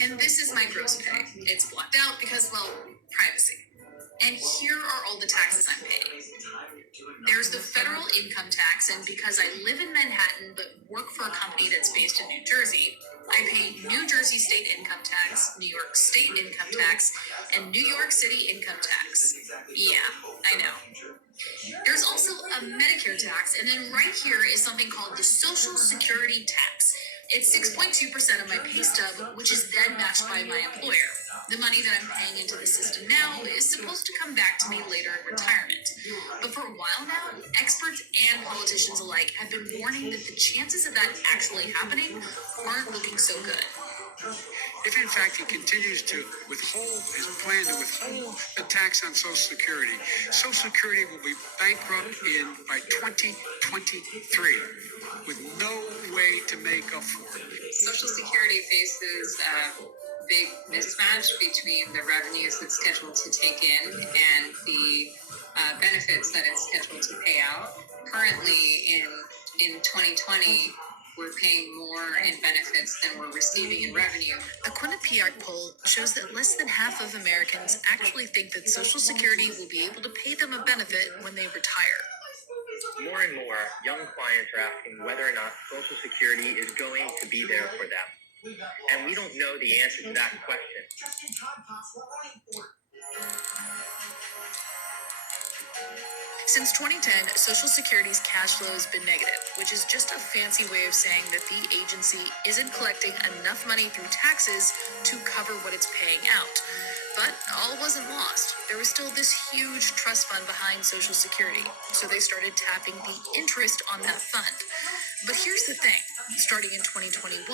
And this is my gross pay. It's blocked out because, well, privacy. And here are all the taxes I'm paying. There's the federal income tax, and because I live in Manhattan but work for a company that's based in New Jersey, I pay New Jersey state income tax, New York state income tax, and New York City income tax. Yeah, I know. There's also a Medicare tax, and then right here is something called the Social Security tax. It's 6.2% of my pay stub, which is then matched by my employer. The money that I'm paying into the system now is supposed to come back to me later in retirement. But for a while now, experts and politicians alike have been warning that the chances of that actually happening aren't looking so good. If in fact he continues to withhold his plan to withhold the tax on Social Security, Social Security will be bankrupt by 2023 with no way to make up for it. Social Security faces a big mismatch between the revenues it's scheduled to take in and the benefits that it's scheduled to pay out. Currently, in 2020, we're paying more in benefits than we're receiving in revenue. A Quinnipiac poll shows that less than half of Americans actually think that Social Security will be able to pay them a benefit when they retire. More and more young clients are asking whether or not Social Security is going to be there for them. And we don't know the answer to that question. Since 2010, Social Security's cash flow has been negative, which is just a fancy way of saying that the agency isn't collecting enough money through taxes to cover what it's paying out. But all wasn't lost. There was still this huge trust fund behind Social Security, so they started tapping the interest on that fund. But here's the thing. Starting in 2021,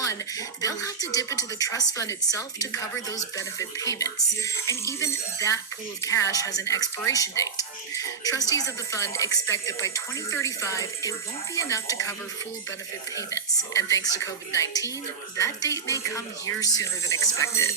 they'll have to dip into the trust fund itself to cover those benefit payments. And even that pool of cash has an expiration date. Trustees of the fund expect that by 2035, it won't be enough to cover full benefit payments. And thanks to COVID-19, that date may come years sooner than expected.